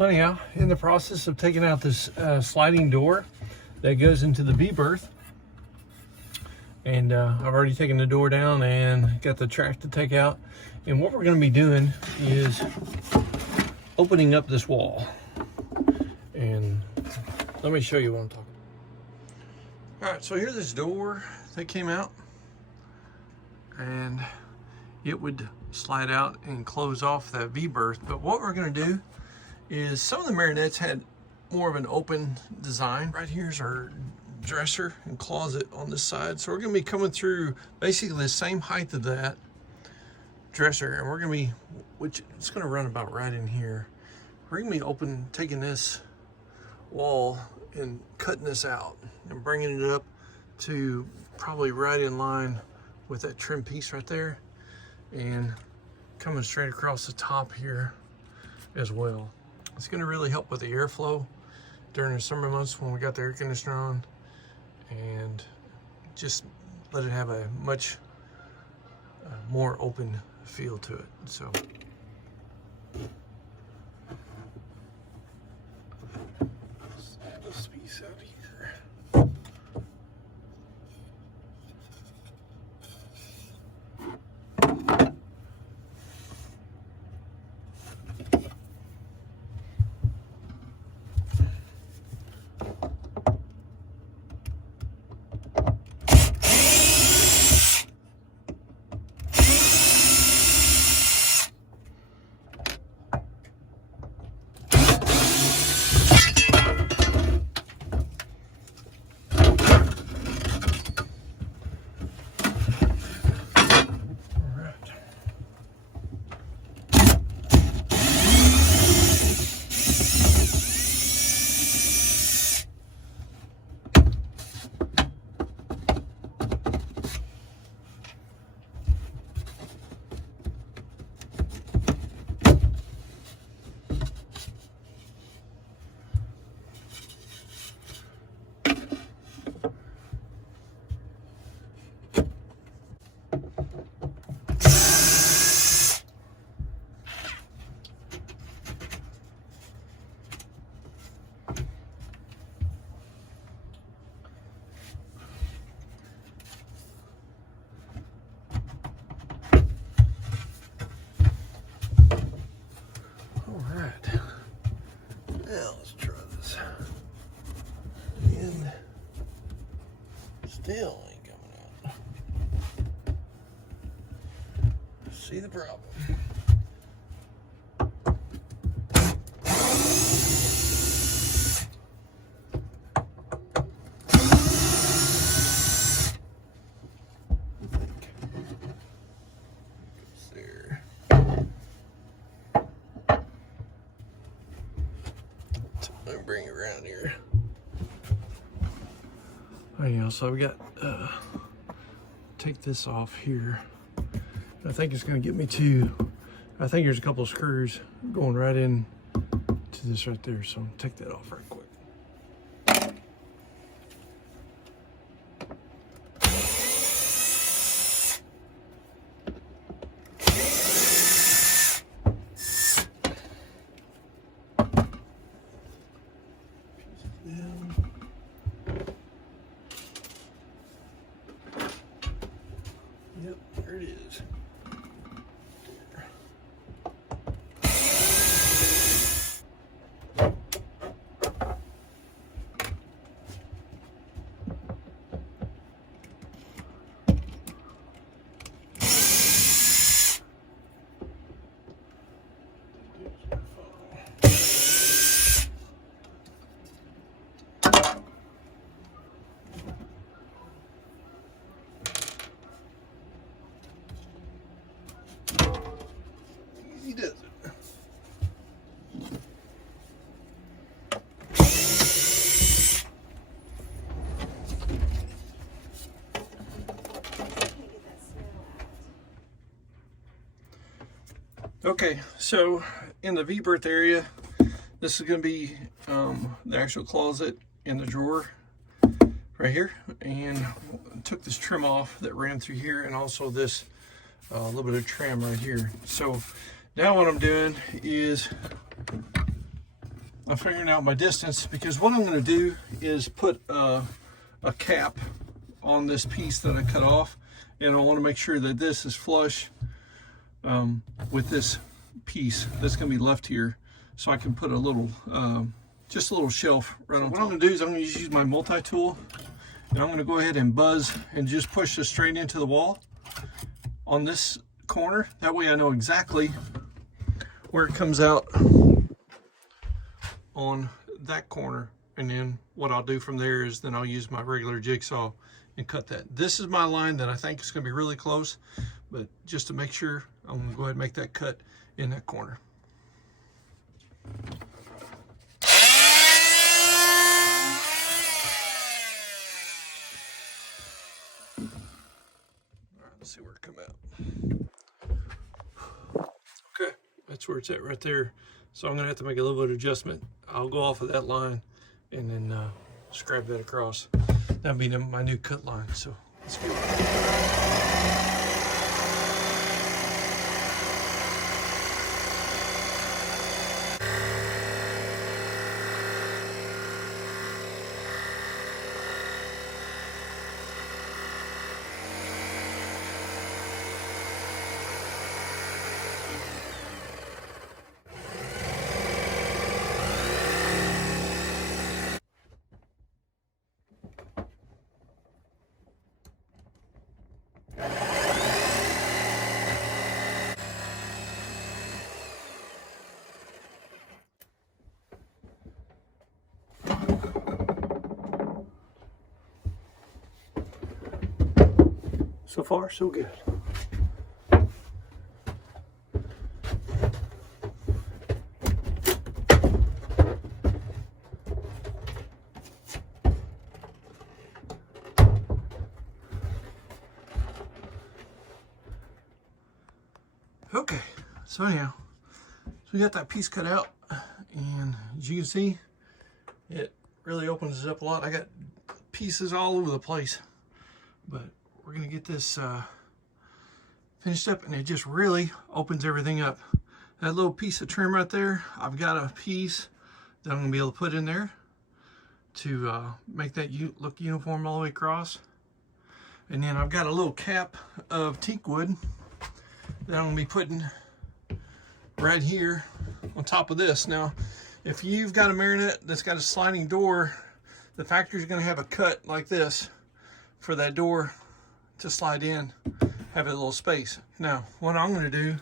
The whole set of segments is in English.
So anyhow, in the process of taking out this sliding door that goes into the V-berth, and I've already taken the door down and got the track to take out. And what we're going to be doing is opening up this wall. And let me show you what I'm talking about. All right, so here's this door that came out, and it would slide out and close off that V-berth. But what we're going to do is, some of the Marinettes had more of an open design. Right here's our dresser and closet on this side. So we're going to be coming through basically the same height of that dresser, and we're going to be, which it's going to run about right in here. We're going to be taking this wall and cutting this out and bringing it up to probably right in line with that trim piece right there, and coming straight across the top here as well. It's going to really help with the airflow during the summer months when we got the air conditioner on, and just let it have a much more open feel to it. So this piece out here. Now let's try this. And still ain't coming out. See the problem. Let me bring it around here. Anyhow, so we got take this off here. I think it's going to get me to, I think there's a couple of screws going right in to this right there, so I'm going to take that off right quick. Yep, there it is. He does it. Okay, so in the V-berth area, this is going to be the actual closet in the drawer right here, and took this trim off that ran through here, and also this little bit of trim right here. So now what I'm doing is I'm figuring out my distance, because what I'm going to do is put a cap on this piece that I cut off, and I want to make sure that this is flush with this piece that's going to be left here, so I can put a little just a little shelf right on top. What I'm going to do is I'm going to use my multi-tool, and I'm going to go ahead and buzz and just push this straight into the wall on this corner. That way I know exactly where it comes out on that corner, and then what I'll do from there is then I'll use my regular jigsaw and cut that. This is my line that I think is going to be really close, but just to make sure, I'm going to go ahead and make that cut in that corner. All right, let's see where it come out. Okay, that's where it's at right there. So I'm gonna have to make a little bit of adjustment. I'll go off of that line and then scrap that across. That'll be my new cut line. So let's go. So far, so good. Okay, so anyhow, so we got that piece cut out, and as you can see, it really opens it up a lot. I got pieces all over the place, but we're gonna get this finished up, and it just really opens everything up. That little piece of trim right there, I've got a piece that I'm gonna be able to put in there to make that look uniform all the way across. And then I've got a little cap of teak wood that I'm gonna be putting right here on top of this. Now, if you've got a Marinette that's got a sliding door, the factory's gonna have a cut like this for that door to slide in, have a little space. Now, what I'm gonna do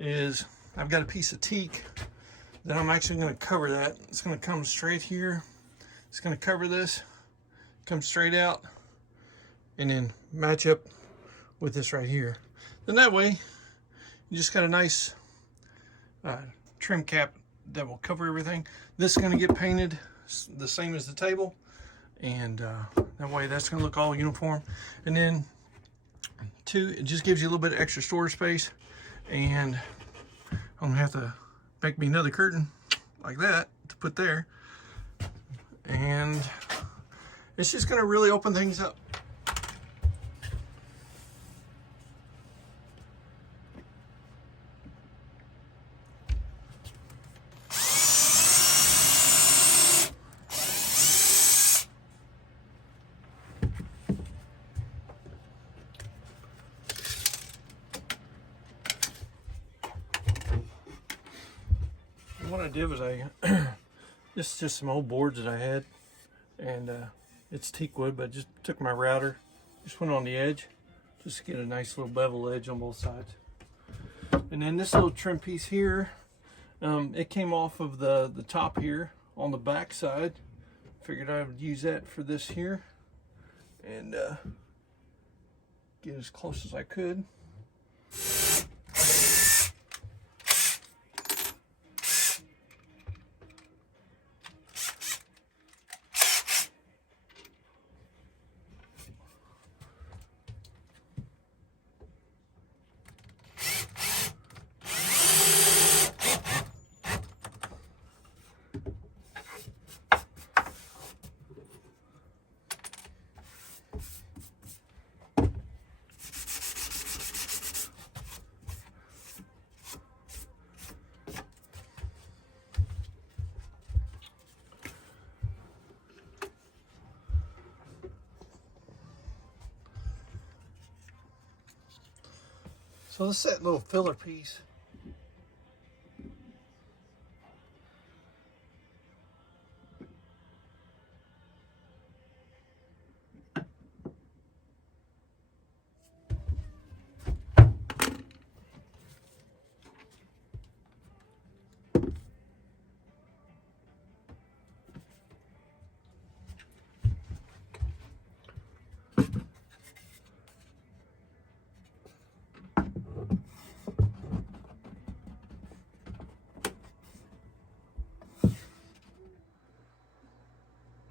is I've got a piece of teak that I'm actually gonna cover that. It's gonna come straight here. It's gonna cover this, come straight out, and then match up with this right here. Then that way, you just got a nice trim cap that will cover everything. This is gonna get painted the same as the table, and that way that's gonna look all uniform. And then two, it just gives you a little bit of extra storage space, and I'm gonna have to make me another curtain like that to put there, and it's just gonna really open things up. What I did was this is just some old boards that I had, and it's teak wood, but just took my router, just went on the edge, just to get a nice little bevel edge on both sides. And then this little trim piece here, it came off of the top here on the back side. Figured I would use that for this here, and get as close as I could. So let's set a little filler piece.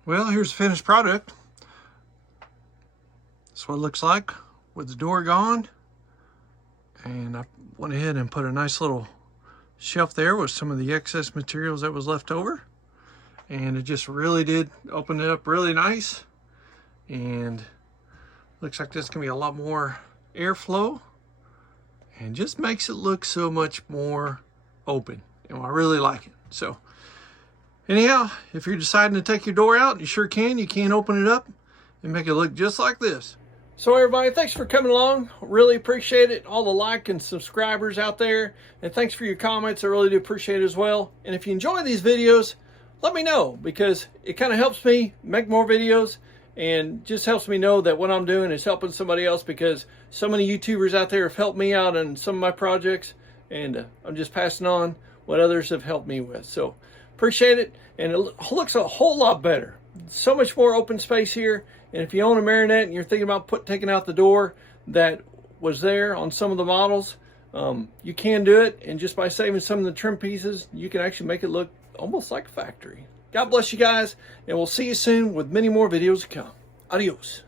Well, here's the finished product. That's what it looks like with the door gone. And I went ahead and put a nice little shelf there with some of the excess materials that was left over. And it just really did open it up really nice. And looks like there's gonna be a lot more airflow. And just makes it look so much more open. And I really like it. So anyhow, if you're deciding to take your door out, you sure can. You can open it up and make it look just like this. So everybody, thanks for coming along. Really appreciate it. All the like and subscribers out there. And thanks for your comments. I really do appreciate it as well. And if you enjoy these videos, let me know, because it kind of helps me make more videos and just helps me know that what I'm doing is helping somebody else, because so many YouTubers out there have helped me out on some of my projects, and I'm just passing on what others have helped me with. So appreciate it. And it looks a whole lot better. So much more open space here. And if you own a Marinette and you're thinking about taking out the door that was there on some of the models, you can do it. And just by saving some of the trim pieces, you can actually make it look almost like a factory. God bless you guys, and we'll see you soon with many more videos to come. Adios.